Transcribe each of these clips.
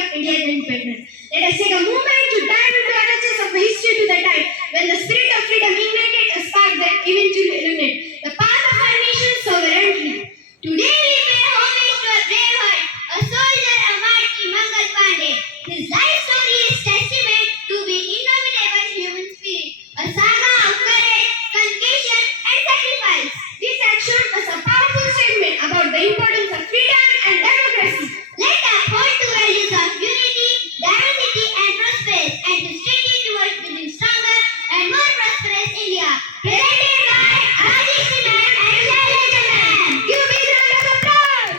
of India's independence. Let us take a moment to dive into the touches of history to the time when the spirit of freedom ignited a spark that eventually illuminated the path of our nation sovereignty. Today we pay homage to a brave heart, a soldier, a martyr, Mangal Pandey. His life story is testament to the indomitable human spirit, a saga of courage, conviction, and sacrifice. This act shows us a powerful statement about the importance of freedom and democracy. Let us hold to values of unity, diversity, and prosperity, and to steady towards building stronger and more prosperous India. Presented by Rajesh Ma'am and Shailaja Ma'am. Give me the round of applause.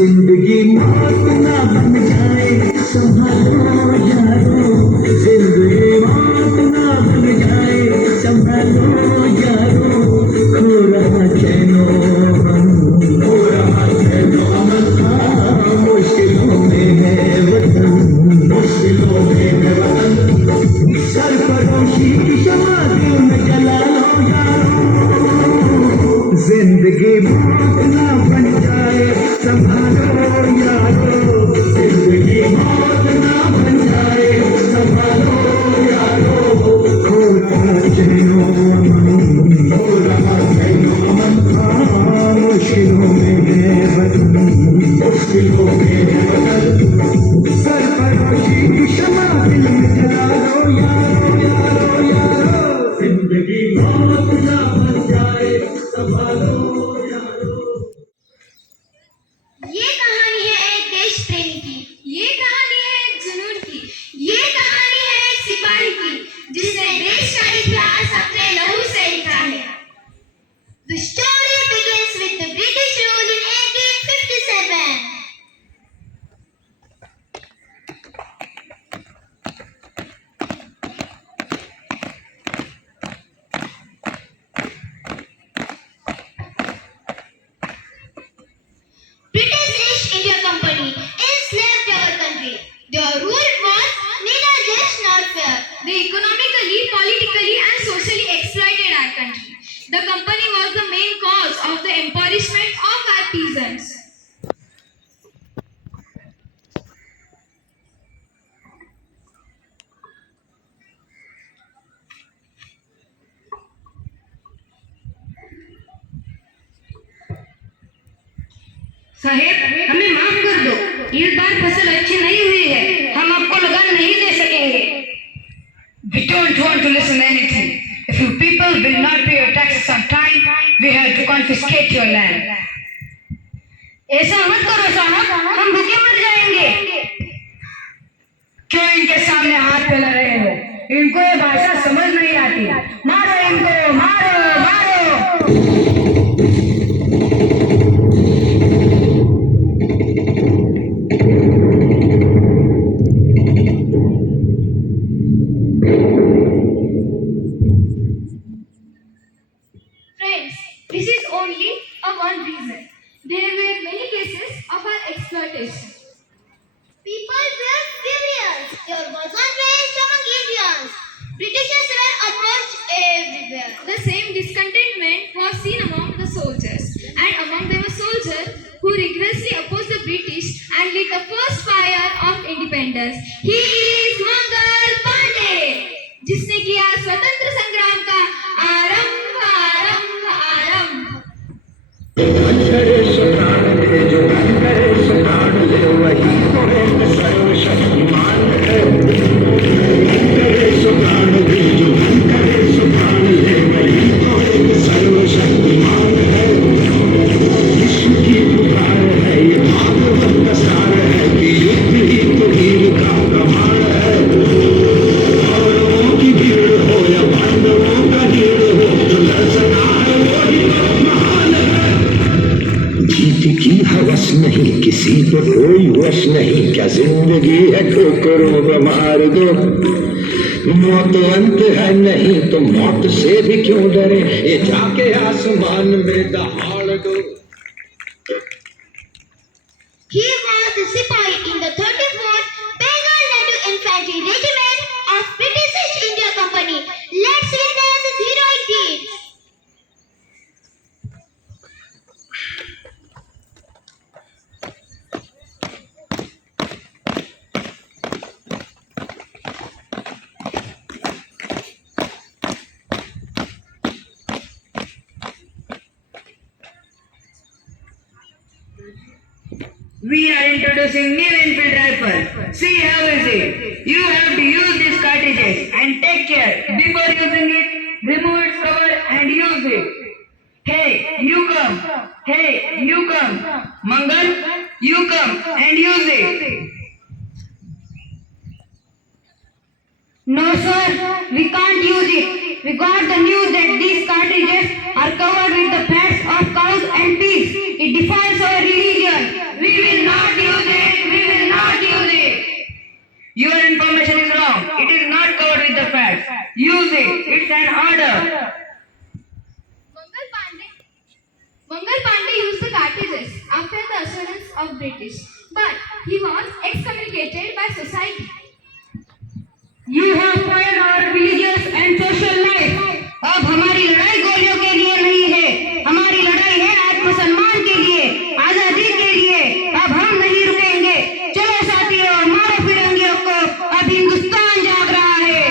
जिंदगी मौत ना बन जाए संभालो यारो जिंदगी मौत ना बन जाए संभालो यारो खो रहा चैनो अमन हाँ, मुश्किलों में है वतन सरफरोशी की शमा दिल में जला लो यारो जिंदगी मौत ना बन जाए संभालो यारो जिंदगी मौत ना बन जाए संभालो यारो खो रहा चैनो अमन हाँ, मुश्किलों में है वतन सरफरोशी की शमा दिल में जला लो यारो जिंदगी मौत ना बन जाए संभालो यारो। ये कहानी है एक देश प्रेमी की, ये कहानी है एक जुनून की, ये कहानी है एक सिपाही की, जिसने देश का इतिहास अपने लहू से लिखा है। The story begins with the British rule in 1857. British East India Company enslaved our country. Their rule was neither just nor fair. They economically, politically, and socially exploited our country. The company was the main cause of the impoverishment of our peasants. साहेब हमें माफ कर दो, इस बार फसल अच्छी नहीं हुई है, हम आपको लगान नहीं दे सकेंगे। We don't want to listen anything. If you people will not pay your taxes on time, we have to confiscate your land. ऐसा मत करो साहब, हम भूखे मर जाएंगे। क्यों इनके सामने हाथ फैला रहे हो? इनको ये भाषा समझ नहीं आती। मारो इनको, मारो मारो। Friends, this is only a one reason. There were many cases of our exploitation. People were furious. There was unrest among Indians. Britishers were approached everywhere. The same discontentment was seen among the soldiers, and among them a soldier who rigorously opposed the British and lit the first fire of independence. He is Mangal Pandey, जिसने किया स्वतंत्र संग्राम का आरंभ आरंभ आरंभ। अंतरिक्ष प्राण ले जो अंतरिक्ष प्राण ले वही तो एक सर्वशक्तिमान है अंतरिक्ष प्राण ले जो अंतरिक्ष प्राण ले वही तो एक सर्वशक्तिमान है विश्व की पुकार है ये भागवत का सार है कि युद्ध ही तो वीर का प्रमाण है कौरवों की भीड़ हो या पांडवों का नीड़ हो जो लड़ना है वही तो महान है जीत की हवस नहीं किसी पे कोई वश नहीं क्या जिंदगी है ठोकरों पे मार दो मौत अंत है नहीं तो मौत से भी क्यों डरे ये जाके आसमान में दहाड़ दो He was the Sepoy in the 34th Bengal Nadu Infantry Regiment of British East India Company. Let's witness his heroic deeds. We are introducing new Enfield rifle. See how is it? You have to use these cartridges and take care. Before using it, remove its cover and use it. Hey, you come. Hey, you come. Mangal, you come and use it. No, sir, we can't use it. We got the news that these cartridges are covered with the fats of cows and pigs. It defies our religion. We will not use it. We will not use it. Your information is wrong. It is not covered with the fats. Use it. It's an order. Mangal Pandey used the cartridges after the assurance of British, but he was excommunicated by society. You have spoiled our religious and social life. अब हमारी लड़ाई गोलियों के लिए नहीं है. हमारी लड़ाई है आत्मसम्मान के लिए, आजादी के लिए. अब हम नहीं रुकेंगे. चलो साथियों, मारो फिरंगियों को. अब हिंदुस्तान जाग रहा है.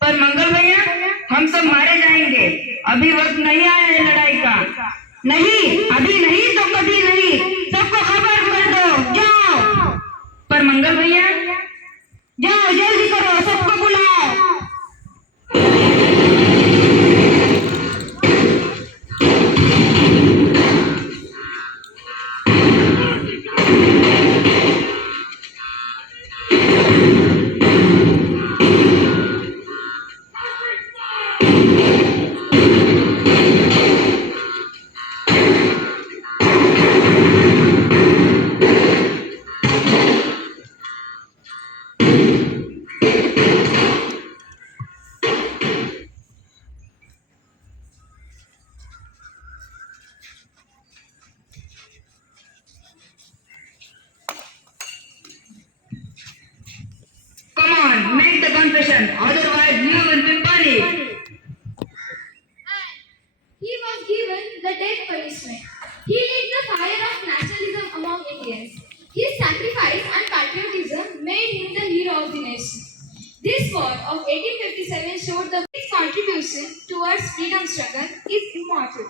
पर मंगल भैया, हम सब मारे जाएंगे. अभी वक्त नहीं आया है लड़ाई का. नहीं, अभी नहीं तो कभी नहीं. सबको खबर कर दो. जाओ. पर मंगल भैया, जाओ, जल्दी करो. सबको बुलाओ. come on, make the confession. Otherwise, you will be punished. And he was given the death punishment. He lit the fire of nationalism among Indians. His sacrifice and patriotism made him the hero of the nation. This war of 1857 showed that his contribution towards freedom struggle is immortal.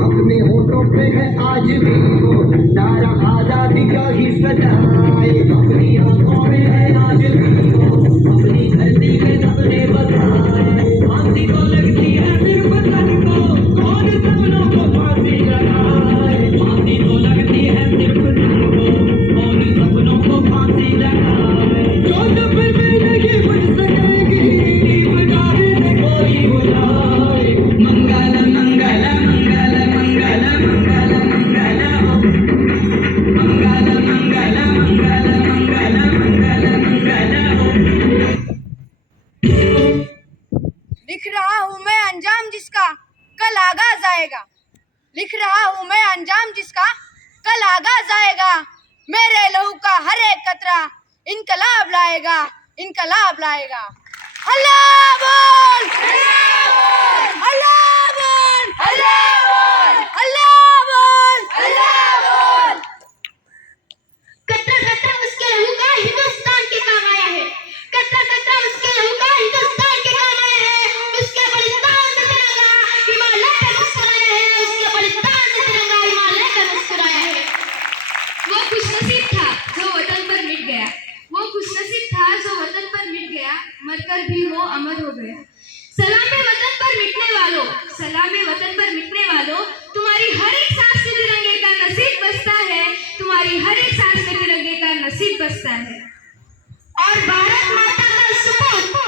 अपने होठों पे है आज भी वो नारा आजादी का ही सजाए. अपनी आंखों में है आज भी वो अपनी धरती में सबने बसाए. फांसी तो लगती है सिर्फ वतन को, कौन सपनों को फांसी लगाए. फांसी तो लगती है सिर्फ वतन को, कौन सपनों को फांसी लगाए. जो जब जिंदगी बच सकेगी बजाने से कोई बुलाए. मंगल मंगल मंगल मंगल मंगल मंगल हो. मंगल मंगल मंगल मंगल मंगल मंगल हो. लिख रहा हूँ मैं अंजाम जिसका कल आगाज आएगा. लिख रहा हूँ मैं अंजाम जिसका कल आगाज आएगा. मेरे लहू का हर एक कतरा इनकलाब लाएगा, इनकलाब लाएगा. अल्लाह बोल, अल्लाह बोल, अल्लाह बोल, अल्लाह बोल, अल्लाह बोल. कतरा कतरा उसके लहू का हिंदुस्तान के काम आया है. कतरा कतरा उसके लहू का हिंदुस्तान के काम आया है. उसके बलिदान से तिरंगा हिमालय पे मुस्कुराया है. उसके बलिदान से तिरंगा हिमालय कर भी वो अमर हो गया। सलामे वतन पर मिटने वालों, सलामे वतन पर मिटने वालों, तुम्हारी हर एक सांस में तिरंगे का नसीब बसता है, तुम्हारी हर एक सांस में तिरंगे का नसीब बसता है। और भारत माता का सुपुत्र